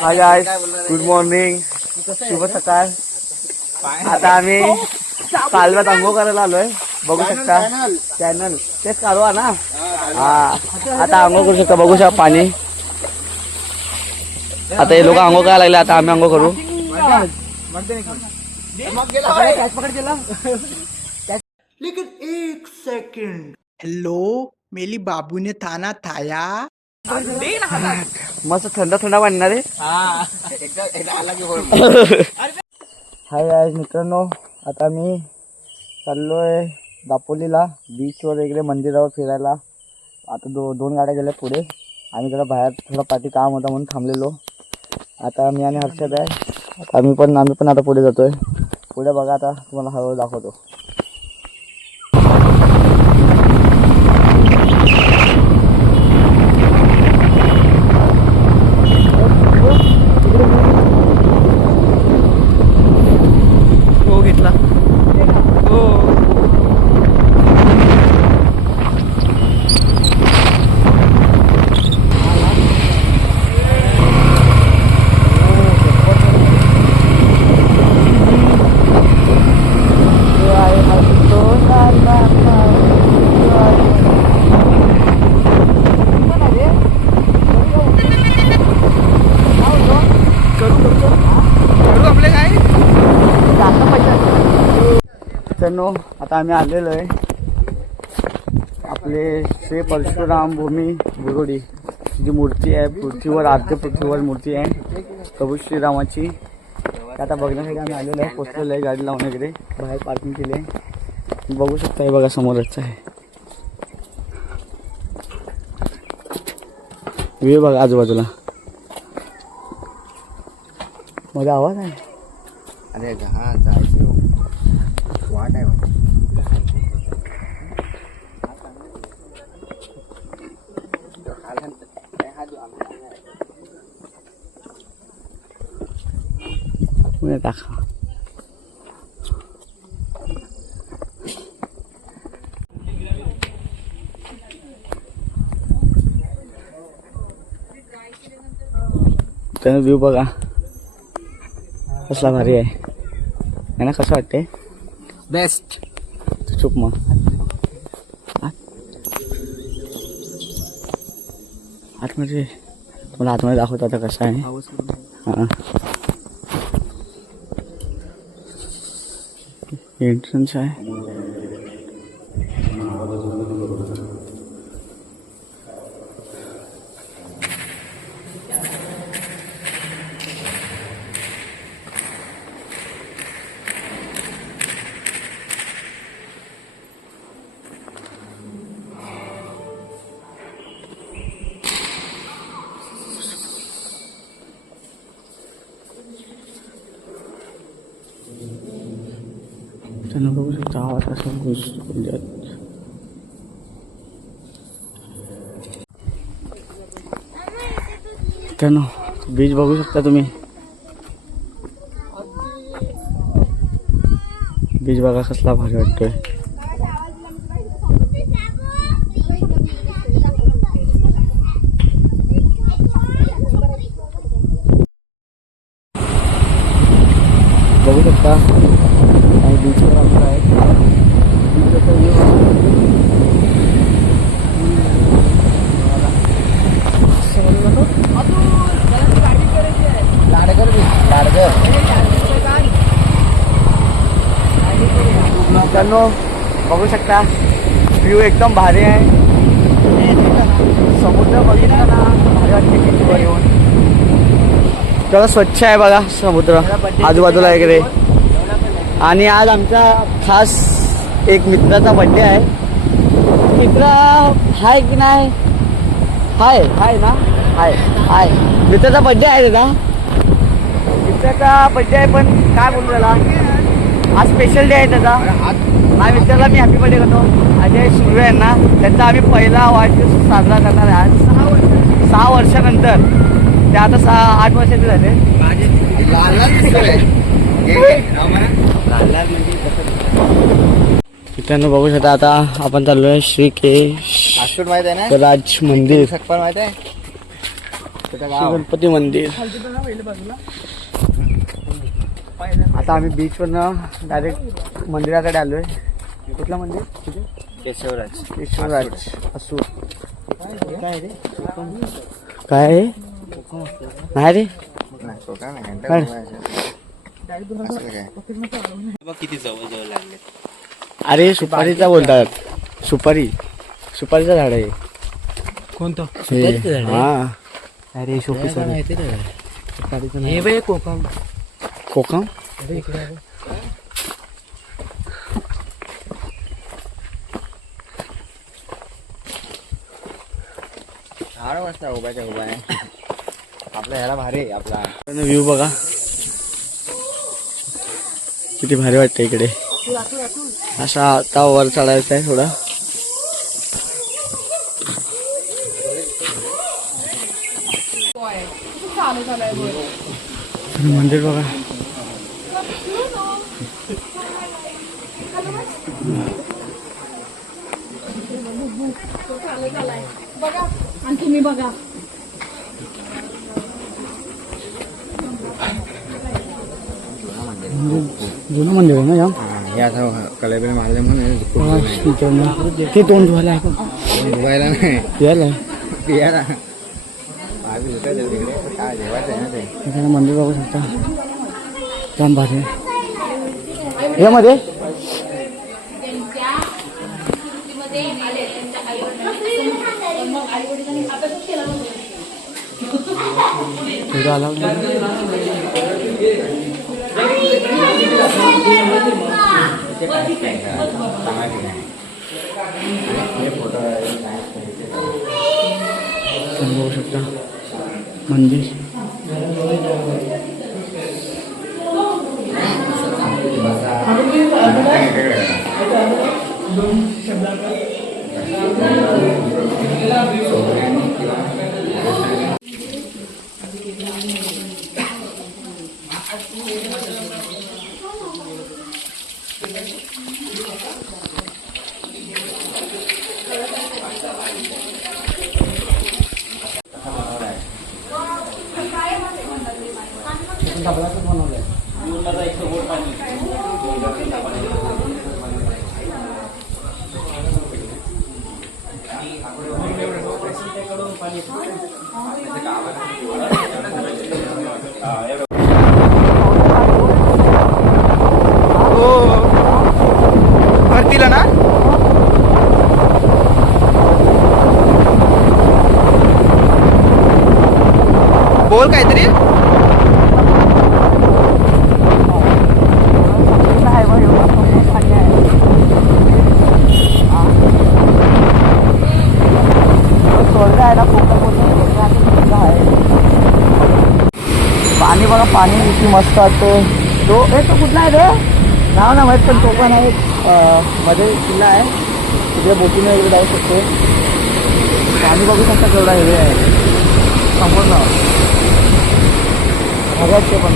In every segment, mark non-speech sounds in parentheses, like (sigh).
हाय guys good morning शुभ सकाळ. आता आम्ही कालव्यात अंघोळ करायला आलोय. बघू शकता. चॅनल तेच कालवा ना? हा आता अंघोळ करू शकता. बघू शकता पाणी. आता हे लोक अंघोळ करायला लागले. आता आम्ही अंघोळ करू. हेलो मेली बाबू ने थाना थाया? मस्त थंड थंड वाटणार रे हाय मित्रांनो आता मी चाललोय दापोलीला बीचवर वगैरे मंदिरावर फिरायला. आता दो दोन गाड्या गेल्या पुढे. आम्ही जरा बाहेर थोडा पाठी काम होता म्हणून थांबलेलो. आता मी आणि हर्षद आहे. आता आम्ही पण आम्ही पण आता पुढे जातोय. पुढे बघा आता तुम्हाला हळूहळू दाखवतो हो घेतला हो मित्रांनो आता आम्ही आलेलो आहे. आपले श्री परशुराम भूमी बुरोडी जी मूर्ती आहे पृथ्वीवर आद्य पृथ्वीवर मूर्ती आहे प्रभू श्रीरामाची. आता बघण्यासाठी आम्ही आलेलो आहे पोचलेलो आहे गाडी लावून वगैरे बाहेर पार्किंग केली आहे. बघू शकता हे बघा समोरच आहे. व्ह्यू बघा आजूबाजूला. मध्ये आवाज आहे? अरे हा जायचं. वाट आहे वाट पुणे टाका त्यानं व्ह्यू बघा कसला भारी आहे आहे ना कसं वाटते बेस्ट तू चुप मग आत- आतमध्ये तुम्हाला आतमध्ये दाखवतो आता कसं आहे हां एंट्रन्स आहे त्यांना बघू शकता आवाज कसा घुसतो म्हणजे मित्रांनो बीच बघू शकता तुम्ही बीच बघा कसला भारी वाटतोय बघू शकता आणि बीचवर आमचं आहे बीचचा view बघा. लाडकर लाडकर मित्रांनो बघू शकता. व्ह्यू एकदम भारी आहे. समुद्र बघितला ना भारी वाटते बीचवर येऊन. स्वच्छ आहे बघा समुद्र आजूबाजूला वगैरे. आणि आज आमचा खास एक मित्राचा बड्डे आहे. मित्र हाय की नाही? हाय. हाय ना? हाय. हाय. मित्राचा बड्डे आहे दादा. मित्राचा बड्डे आहे पण काय बोलू त्याला? आज स्पेशल डे आहे त्याचा माझ्या मित्राला मी हॅपी बर्थडे करतो. अजय सुर्वे यांना. त्यांचा आम्ही पहिला वाढदिवस साजरा करणार आहे आज. सहा वर्ष सहा वर्षानंतर. ते आता सहा आठ वर्षाचे झाले. (laughs) म्हणजे मित्रांनो बघू शकता आता आपण चाललोय श्री केश फास्टफूड माहीत आहे ना? राज मंदिर. सकपाल माहीत आहे? श्री गणपती मंदिर. आता आम्ही बीच वरनं डायरेक्ट मंदिराकडे आलोय. कुठलं मंदिर? तिथे? केशवराज. ईश्वरराज असू काय रे? काय आहे? नाही रे. किती जवळ जवळ लागले. अरे सुपारीचा बोलतात. सुपारी. सुपारीचं झाड आहे. कोणतं? हे, हा. अरे शोपीस हे बाई कोकम. कोकम? झाड वाजता उभाच्या उभा आहे आपला ह्याला भारी आहे आपला. व्ह्यू बघा. किती भारी वाटतं इकडे. असा आता वर चढायचा आहे थोडा. मंदिर बघा. बघा आणि तुम्ही बघा जुनं मंदिर आहे ना जाम हे आता कलेबेल मारले म्हणून खूप बघा, जुनं आहे. इकडनं. ते तोंड धुवायला आहे का? पण धुवायला नाही यायला पियाला आधी होतं ते तिकडे पण काय जेवायचं आहे ना ते इकडे मंदिर बघू शकता जाम भारी आहे. यामध्ये पुढे आला चांगला ठिकाण हे फोटो तुम्ही बघू शकता? मंदिर? भरतीला ना बोल काहीतरी पाणी बघा पाणी किती मस्त वाटतो तो. ए तो कुठला आहे रे? नाव ना माहीत पण तो पण आहे मध्ये किल्ला आहे. तिथे बोटीने वगैरे जाऊ शकतो. पाणी बघू शकता केवढा हेवे आहे. संपूर्ण भगायचे पण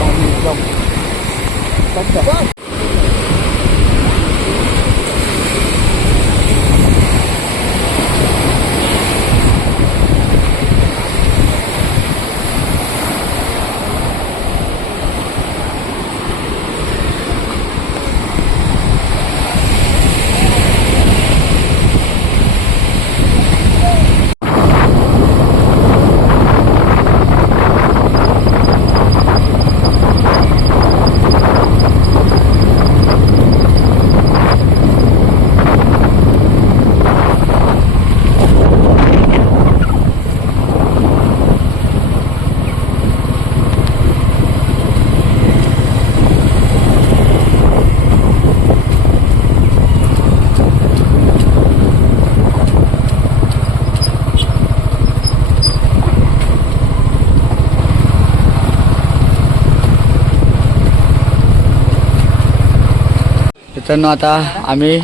मित्रांनो आता आम्ही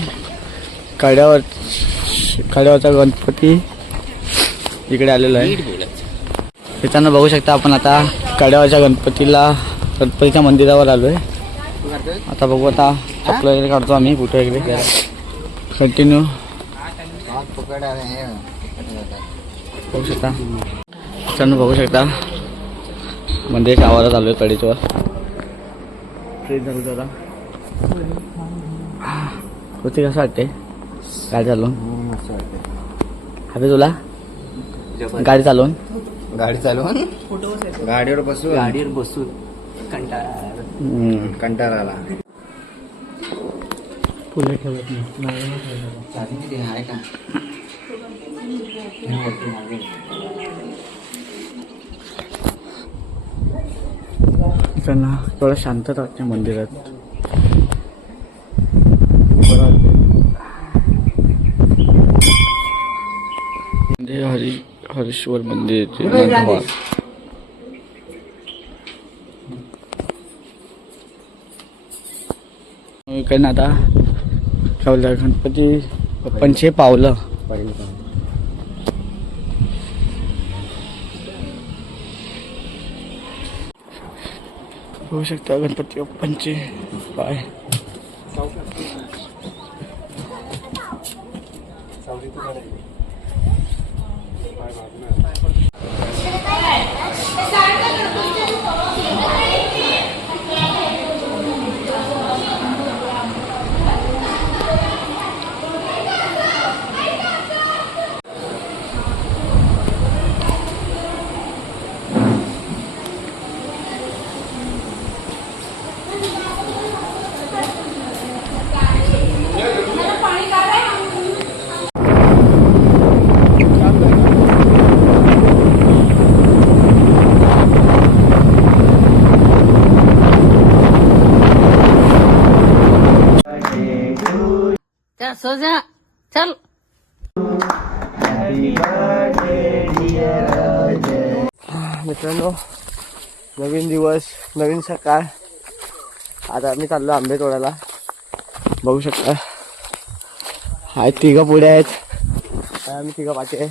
कड्यावर कड्यावरचा गणपती इकडे आलेलो आहे. मित्रांनो बघू शकता आपण आता कड्यावरच्या गणपतीला गणपतीच्या मंदिरावर आलो आहे आता बघू आता चपलं वगैरे काढतो आम्ही फोटो वगैरे. कंटिन्यू बघू शकता. मित्रांनो बघू शकता. मंदिराच्या आवारात आलोय कडीचवर ट्रेन झाली जरा होती कसं वाटते गाडी चालवून मस्त वाटते हवे तुला गाडी चालवून गाडी चालवून गाडीवर बसून गाडीवर बसून कंटाळा हम्म. कंटाळा आला फुलं ठेवत नाही आहे का त्यांना थोडं शांतता वाटते मंदिरात हरीश्वर मंदिर ते नंदवार. इकडनं आता ठेवलं गणपती बाप्पांचे पावलं. होऊ शकता गणपती बाप्पांचे पाय. सारखं चल सो चल. मित्रांनो नवीन दिवस नवीन सकाळ. आता आम्ही चाललो आंबे तोडायला बघू शकता. आहेत तिघं पुढे आहेत. आम्ही तिघं पाठी आहे.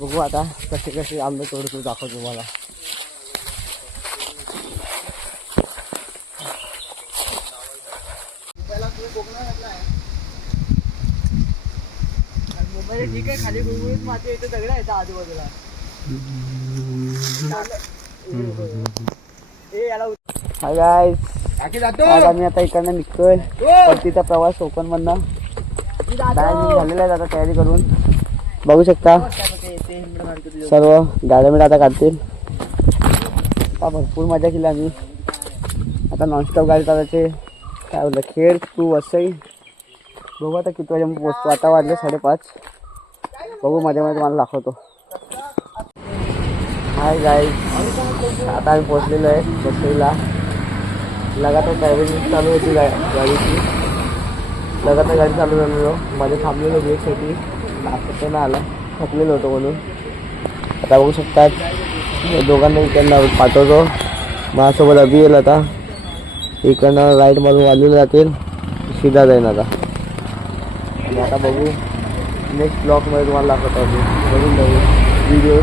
बघू आता कसे कसे आंबे तोडतो दाखवतो तुम्हाला. ठीक आहे खाली गुळगुळीत माती येते दगड आहे आजूबाजूला. हाय गाईस आज आम्ही आता इकडनं निघतोय. परतीचा प्रवास कोकण मधनं झालेला आहे आता तयारी करून. बघू शकता. सर्व गाड्या मिळा आता काढतील. भरपूर मजा केली आम्ही. आता नॉनस्टॉप गाडी चालायचे काय बोललं खेळ तू वसई बघू आता किती वाजे पोचतो आता वाजले साडेपाच. बघू मध्ये मध्ये तुम्हाला दाखवतो. हाय गाई आता आम्ही पोचलेलो आहे बसईला. लगातार ड्रायव्हिंग चालू होती गा गाडीची. लगातार गाडी चालू झालेलो. मध्ये थांबलेलो ब्रेकसाठी नाश्ता ना आला. थकलेलो होतो म्हणून. आता बघू शकतात. दोघांना इकडनं पाठवतो. माझ्यासोबत अभि येईल आता. इकडनं राईट मारून वाजून जातील. सीधा जाईन आता. आणि आता बघू. नेक्स्ट ब्लॉगमध्ये तुम्हाला दाखवत अजून नवीन नवीन व्हिडिओ